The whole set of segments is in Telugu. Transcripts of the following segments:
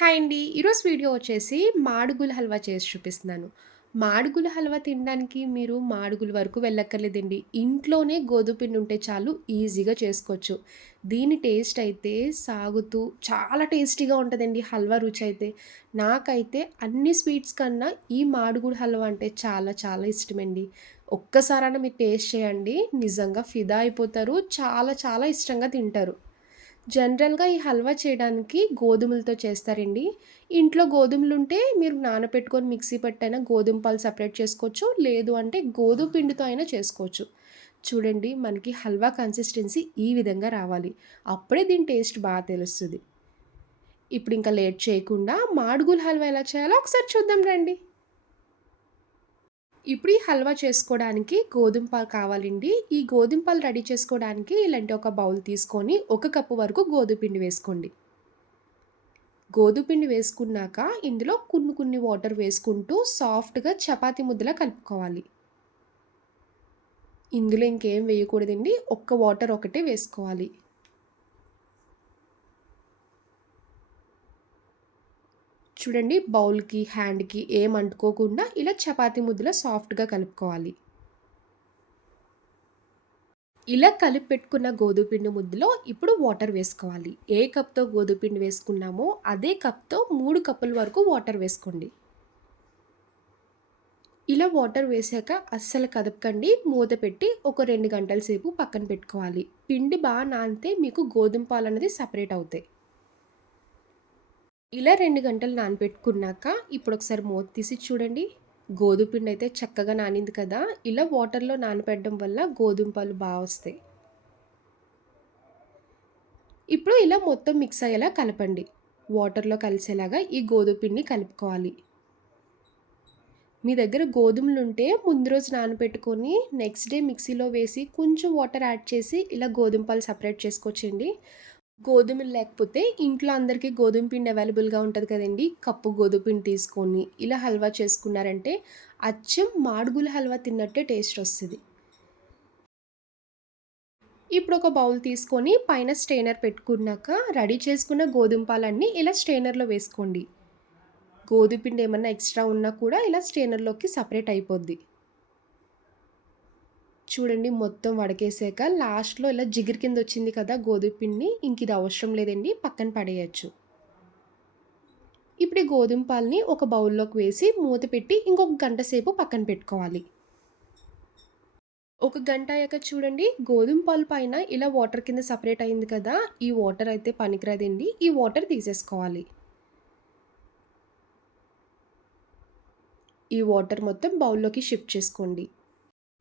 హాయ్ అండి. ఈరోజు వీడియో వచ్చేసి మాడుగుల హల్వా చేసి చూపిస్తున్నాను. మాడుగుల హల్వా తినడానికి మీరు మాడుగుల వరకు వెళ్ళక్కర్లేదండి. ఇంట్లోనే గోధుమ పిండి ఉంటే చాలు ఈజీగా చేసుకోవచ్చు. దీని టేస్ట్ అయితే సాగుతూ చాలా టేస్టీగా ఉంటదండి హల్వా రుచి అయితే. నాకైతే అన్ని స్వీట్స్ కన్నా ఈ మాడుగుల హల్వా అంటే చాలా చాలా ఇష్టమండి. ఒక్కసారైనా మీరు టేస్ట్ చేయండి. నిజంగా ఫిదా అయిపోతారు. చాలా చాలా ఇష్టంగా తింటారు. జనరల్‌గా ఈ హల్వా చేయడానికి గోధుమలతో చేస్తారండి. ఇంట్లో గోధుమలుంటే మీరు నానపెట్టుకొని మిక్సీ పట్టైనా గోధుమ పాలు సెపరేట్ చేసుకోవచ్చు. లేదు అంటే గోధుమ పిండితో అయినా చేసుకోవచ్చు. చూడండి మనకి హల్వా కన్సిస్టెన్సీ ఈ విధంగా రావాలి. అప్పుడే దీని టేస్ట్ తెలుస్తది. ఇప్పుడింక లేట్ చేయకుండా మాడుగుల హల్వా ఎలా చేయాలో ఒకసారి చూద్దాం రండి. ఇప్పుడు ఈ హల్వా చేసుకోవడానికి గోధుమ పాలు కావాలండి. ఈ గోధుమ పాలు రెడీ చేసుకోవడానికి ఇలాంటి ఒక బౌల్ తీసుకొని, ఒక కప్పు వరకు గోధుమ పిండి వేసుకోండి. గోధుమ పిండి వేసుకున్నాక ఇందులో కొన్ని కొన్ని వాటర్ వేసుకుంటూ సాఫ్ట్‌గా చపాతీ ముద్దలా కలుపుకోవాలి. ఇందులో ఇంకేం వేయకూడదండి. ఒక్క వాటర్ ఒకటే వేసుకోవాలి. చూడండి బౌల్‌కి, హ్యాండ్‌కి ఏం అంటుకోకుండా ఇలా చపాతీ ముద్దలా సాఫ్ట్‌గా కలుపుకోవాలి. ఇలా కలిపి పెట్టుకున్న గోధుమ పిండి ముద్దలో ఇప్పుడు వాటర్ వేసుకోవాలి. ఏ కప్‌తో గోధుమ పిండి వేసుకున్నామో అదే కప్‌తో 3 కప్పుల వరకు వాటర్ వేసుకోండి. ఇలా వాటర్ వేశాక అస్సలు కదపకండి. మూత పెట్టి ఒక 2 గంటల సేపు పక్కన పెట్టుకోవాలి. పిండి నానితే మీకు గోధుమ పాలనేది సెపరేట్ అవుతాయి. ఇలా 2 గంటలు నానబెట్టుకున్నాక ఇప్పుడు ఒకసారి మూత తీసి చూడండి. గోధుమ పిండి అయితే చక్కగా నానింది కదా! ఇలా వాటర్‌లో నానబెట్టడం వల్ల గోధుమ పాలు వస్తాయి. ఇప్పుడు ఇలా మొత్తం మిక్స్ అయ్యేలా కలపండి. వాటర్‌లో కలిసేలాగా ఈ గోధుమ పిండిని కలుపుకోవాలి. మీ దగ్గర గోధుమలుంటే ముందు రోజు నానబెట్టుకొని నెక్స్ట్ డే మిక్సీలో వేసి కొంచెం వాటర్ యాడ్ చేసి ఇలా గోధుమ పాలు సెపరేట్ చేసుకోవచ్చండి. గోధుమలు లేకపోతే ఇంట్లో అందరికీ గోధుమ పిండి అవైలబుల్‌గా ఉంటది కదండీ! కప్పు గోధుమ పిండి తీసుకొని ఇలా హల్వా చేసుకున్నారంటే అచ్చం మాడుగుల హల్వా తిన్నట్టే టేస్ట్ వస్తది. ఇప్పుడు ఒక బౌల్ తీసుకొని పైన స్ట్రెయినర్ పెట్టుకున్నాక రెడీ చేసుకున్న గోధుమ పాలన్నీ ఇలా స్ట్రెయినర్‌లో వేసుకోండి. గోధుమ పిండి ఏమన్నా ఎక్స్‌ట్రా ఉన్నా కూడా ఇలా స్ట్రెయినర్‌లోకి సెపరేట్ అయిపోద్ది. చూడండి మొత్తం వడకేసాక లాస్ట్‌లో ఇలా జిగురు కింద వచ్చింది కదా గోధుమ పిండి. ఇంక ఇది అవసరం లేదండి పక్కన పడేయొచ్చు. ఇప్పుడు ఈ గోధుమ పాలని ఒక బౌల్‌లోకి వేసి మూత పెట్టి ఇంకొక గంట సేపు పక్కన పెట్టుకోవాలి. ఒక గంట అయ్యాక చూడండి గోధుమ పాలు పైన ఇలా వాటర్ కింద సెపరేట్ అయింది కదా! ఈ వాటర్ అయితే పనికిరాదండి. ఈ వాటర్ తీసేసుకోవాలి. ఈ వాటర్ మొత్తం బౌల్‌లోకి షిఫ్ట్ చేసుకోండి.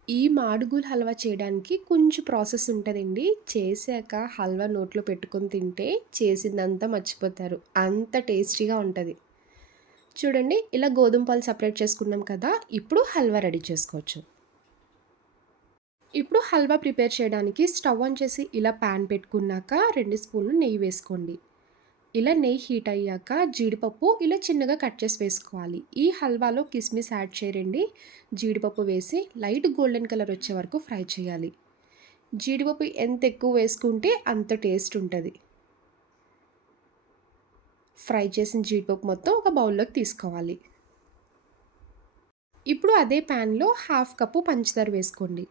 ఈ మాడుగుల హల్వా చేయడానికి కొంచెం ప్రాసెస్ ఉంటదండి. చేశాక హల్వా నోట్లో పెట్టుకొని తింటే చేసిందంతా మర్చిపోతారు. అంత టేస్టీగా ఉంటది. చూడండి ఇలా గోధుమ పాలు సెపరేట్ చేసుకున్నాం కదా! ఇప్పుడు హల్వా రెడీ చేసుకోవచ్చు. ఇప్పుడు హల్వా ప్రిపేర్ చేయడానికి స్టవ్ ఆన్ చేసి ఇలా పాన్ పెట్టుకున్నాక 2 స్పూన్లు నెయ్యి వేసుకోండి. ఇలా నెయ్యి హీట్ అయ్యాక జీడిపప్పు ఇలా చిన్నగా కట్ చేసి వేసుకోవాలి. ఈ హల్వాలో కిస్మిస్ యాడ్ చేయరండి. జీడిపప్పు వేసి లైట్ గోల్డెన్ కలర్ వచ్చే వరకు ఫ్రై చేయాలి. జీడిపప్పు ఎంత ఎక్కువ వేసుకుంటే అంత టేస్ట్ ఉంటది. ఫ్రై చేసిన జీడిపప్పు మొత్తం ఒక బౌల్‌లోకి తీసుకోవాలి. ఇప్పుడు అదే ప్యాన్‌లో హాఫ్ కప్పు పంచదార వేసుకోండి.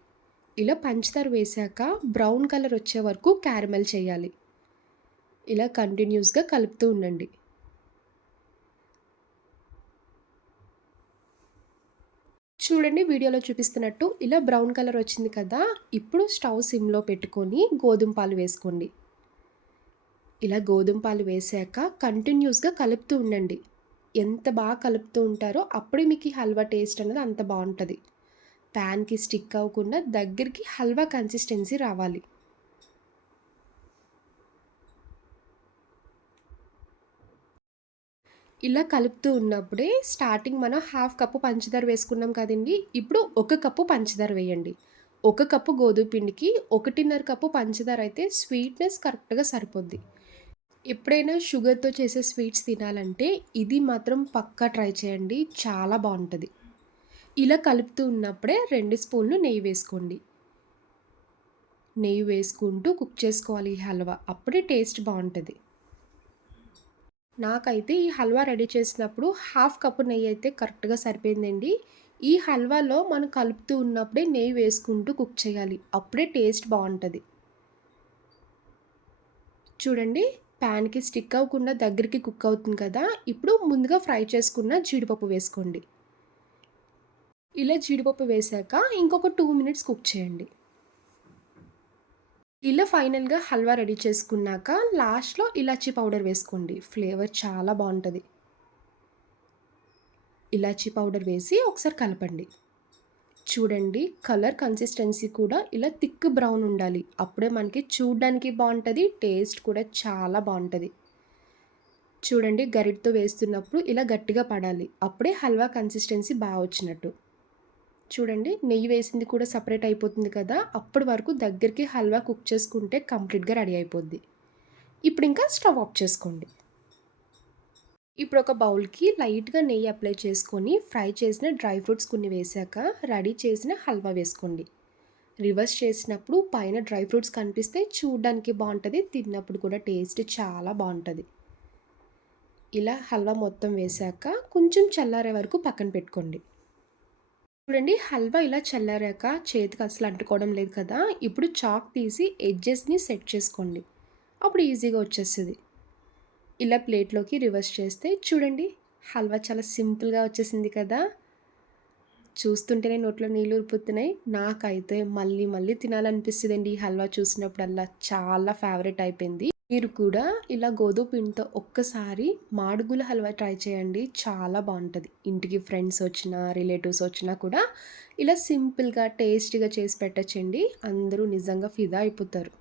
ఇలా పంచదార వేశాక బ్రౌన్ కలర్ వచ్చే వరకు క్యారమెల్ చేయాలి. ఇలా కంటిన్యూస్‌గా కలుపుతూ ఉండండి. చూడండి వీడియోలో చూపిస్తున్నట్టు ఇలా బ్రౌన్ కలర్ వచ్చింది కదా! ఇప్పుడు స్టవ్ సిమ్‌లో పెట్టుకొని గోధుమ పాలు వేసుకోండి. ఇలా గోధుమ పాలు వేశాక కంటిన్యూస్‌గా కలుపుతూ ఉండండి. ఎంత కలుపుతూ ఉంటారో అప్పుడే మీకు ఈ హల్వా టేస్ట్ అనేది అంత బావుంటది. ప్యాన్‌కి స్టిక్ అవ్వకుండా దగ్గరికి హల్వా కన్సిస్టెన్సీ రావాలి. ఇలా కలుపుతూ ఉన్నప్పుడే స్టార్టింగ్ మనం హాఫ్ కప్పు పంచదార వేసుకున్నాం కదండీ! ఇప్పుడు ఒక కప్పు పంచదార వేయండి. ఒక కప్పు గోధుమ పిండికి 1.5 కప్పు పంచదార అయితే స్వీట్‌నెస్ కరెక్ట్‌గా సరిపోద్ది. ఎప్పుడైనా షుగర్‌తో చేసే స్వీట్స్ తినాలంటే ఇది మాత్రం పక్కా ట్రై చేయండి. చాలా బావుంటది. ఇలా కలుపుతూ ఉన్నప్పుడే 2 స్పూన్లు నెయ్యి వేసుకోండి. నెయ్యి వేసుకుంటూ కుక్ చేసుకోవాలి ఈ హల్వా. అప్పుడే టేస్ట్ బావుంటది. నాకైతే ఈ హల్వా రెడీ చేసినప్పుడు హాఫ్ కప్పు నెయ్యయితే కరెక్ట్‌గా సరిపోయిందండి. ఈ హల్వాలో మనం కలుపుతూ ఉన్నప్పుడే నెయ్యి వేసుకుంటూ కుక్ చేయాలి. అప్పుడే టేస్ట్ బావుంటది. చూడండి, ప్యాన్‌కి స్టిక్ అవ్వకుండా దగ్గరికి కుక్ అవుతుంది కదా! ఇప్పుడు ముందుగా ఫ్రై చేసుకున్న జీడిపప్పు వేసుకోండి. ఇలా జీడిపప్పు వేశాక ఇంకొక 2 మినిట్స్ కుక్ చేయండి. ఇలా ఫైనల్‌గా హల్వా రెడీ చేసుకున్నాక లాస్ట్‌లో ఇలాచీ పౌడర్ వేసుకోండి. ఫ్లేవర్ చాలా బావుంటది. ఇలాచీ పౌడర్ వేసి ఒకసారి కలపండి. చూడండి, కలర్ కన్సిస్టెన్సీ కూడా ఇలా థిక్ బ్రౌన్ ఉండాలి. అప్పుడే మనకి చూడ్డానికి బావుంటది. టేస్ట్ కూడా చాలా బావుంటది. చూడండి, గరిటెతో వేస్తున్నప్పుడు ఇలా గట్టిగా పడాలి. అప్పుడే హల్వా కన్సిస్టెన్సీ వచ్చినట్టు. చూడండి, నెయ్యి వేసింది కూడా సెపరేట్ అయిపోతుంది కదా! అప్పటి వరకు దగ్గరికి హల్వా కుక్ చేసుకుంటే కంప్లీట్‌గా రెడీ అయిపోద్ది. ఇప్పుడింకా స్టవ్ ఆఫ్ చేసుకోండి. ఇప్పుడు ఒక బౌల్‌కి లైట్‌గా నెయ్యి అప్లై చేసుకొని ఫ్రై చేసిన డ్రై ఫ్రూట్స్ కొన్ని వేశాక రెడీ చేసిన హల్వా వేసుకోండి. రివర్స్ చేసినప్పుడు పైన డ్రై ఫ్రూట్స్ కనిపిస్తే చూడ్డానికి బావుంటది. తిన్నప్పుడు కూడా టేస్ట్ చాలా బావుంటది. ఇలా హల్వా మొత్తం వేశాక కొంచెం చల్లారే వరకు పక్కన పెట్టుకోండి. చూడండి, హల్వా ఇలా చల్లారాక చేతికి అసలు అంటుకోవడం లేదు కదా! ఇప్పుడు చాక్ తీసి ఎడ్జెస్‌ని సెట్ చేసుకోండి. అప్పుడు ఈజీగా వచ్చేస్తది. ఇలా ప్లేట్‌లోకి రివర్స్ చేస్తే చూడండి, హల్వా చాలా సింపుల్‌గా వచ్చేసింది కదా! చూస్తుంటేనే నోట్లో నీళ్ళు ఊరిపోతున్నాయి. నాకైతే మళ్ళీ మళ్ళీ తినాలనిపిస్తదండి ఈ హల్వా చూసినప్పుడల్లా. చాలా ఫేవరెట్ అయిపోయింది. మీరు కూడా ఇలా గోధుమ పిండితో ఒక్కసారి మాడుగుల హల్వా ట్రై చేయండి. చాలా బావుంటది. ఇంటికి ఫ్రెండ్స్ వచ్చినా, రిలేటివ్స్ వచ్చినా కూడా ఇలా సింపుల్‌గా, టేస్టీగా చేసి పెట్టొచ్చండి. అందరూ నిజంగా ఫిదా అయిపోతారు.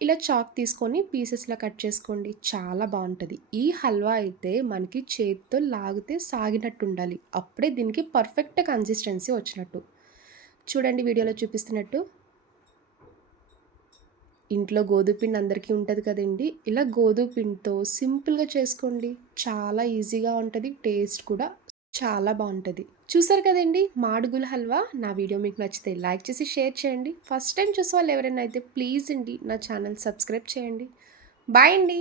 ఇలా చాక్ తీసుకొని పీసెస్‌లా కట్ చేసుకోండి. చాలా బావుంటది. ఈ హల్వా అయితే మనకి చేత్తో లాగితే సాగినట్టుండాలి. అప్పుడే దీనికి పర్ఫెక్ట్ కన్సిస్టెన్సీ వచ్చినట్టు. చూడండి వీడియోలో చూపిస్తున్నట్టు. ఇంట్లో గోధుమ పిండి అందరికీ ఉంటది కదండీ! ఇలా గోధుమ పిండితో సింపుల్‌గా చేసుకోండి. చాలా ఈజీగా ఉంటది. టేస్ట్ కూడా చాలా బావుంటది. చూసారు కదండీ! మాడుగుల హల్వా. నా వీడియో మీకు నచ్చితే లైక్ చేసి, షేర్ చేయండి. ఫస్ట్ టైమ్ చూసేవాళ్ళు ఎవరైనా అయితే ప్లీజ్ అండి నా ఛానల్ సబ్స్క్రైబ్ చేయండి. బాయ్ అండి.